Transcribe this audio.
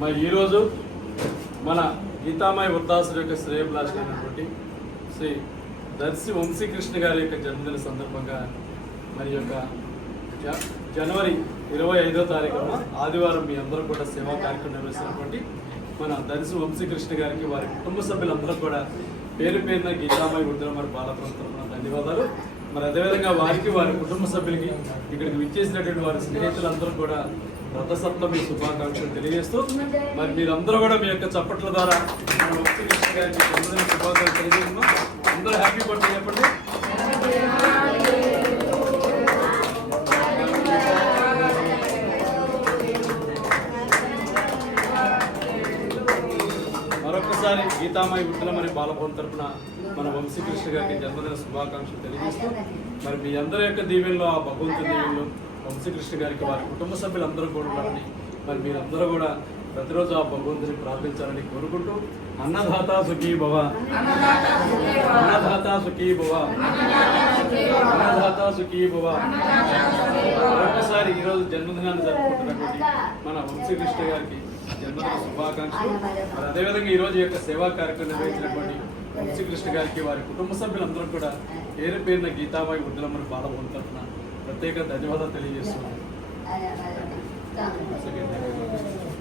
మరి ఈరోజు మన గీతామయ వృద్ధాసుల యొక్క శ్రేయభిలాషి అయినటువంటి శ్రీ దర్శి వంశీకృష్ణ గారి యొక్క జన్మదిన సందర్భంగా మరి యొక్క జనవరి 25వ తారీఖున ఆదివారం మీ అందరూ కూడా సేవా కార్యక్రమం నిర్వహిస్తున్నటువంటి మన దర్శి వంశీకృష్ణ గారికి వారి కుటుంబ సభ్యులందరూ కూడా పేరు పేరున గీతామయ వృద్ధుల మరి బాలప్రభు తరపున ధన్యవాదాలు. మరి అదేవిధంగా వారికి వారి కుటుంబ సభ్యులకి ఇక్కడికి విచ్చేసినటువంటి వారి స్నేహితులందరూ కూడా రథసప్తమి శుభాకాంక్షలు తెలియజేస్తూ మరి మీరందరూ కూడా మీ యొక్క చప్పట్ల ద్వారా మన వంశీకృష్ణ గారికి జన్మదిన శుభాకాంక్షలు తెలియజేస్తున్నాం. అందరూ హ్యాపీ బర్త్డే చెప్పండి. మరొకసారి గీతామయ వృద్ధుల మరి బాలభవన్ తరపున మన వంశీకృష్ణ గారికి జన్మదిన శుభాకాంక్షలు తెలియజేస్తూ మరి మీ అందరి యొక్క దీవెనలో ఆ భగవంతుని దీవెనలో వంశీకృష్ణ గారికి వారి కుటుంబ సభ్యులందరూ కూడా ఉండాలని మరి మీరందరూ కూడా ప్రతిరోజు ఆ భగవంతుని ప్రార్థించాలని కోరుకుంటూ అన్నదాత సుఖీ భవ, అన్నదాత సుఖీ భవ, అన్నదాత సుఖీ భవ. మరొకసారి ఈరోజు జన్మదినాన్ని జరుపుకుంటున్నటువంటి మన వంశీకృష్ణ గారికి జన్మదిన శుభాకాంక్షలు. మరి అదేవిధంగా ఈరోజు యొక్క సేవా కార్యక్రమం నిర్వహించినటువంటి వంశీకృష్ణ గారికి వారి కుటుంబ సభ్యులందరూ కూడా పేరు పేరున గీతామయ వృద్ధుల మరి బాలభవన్ తరపున ప్రత్యేక ధన్యవాదాలు తెలియజేస్తున్నాను.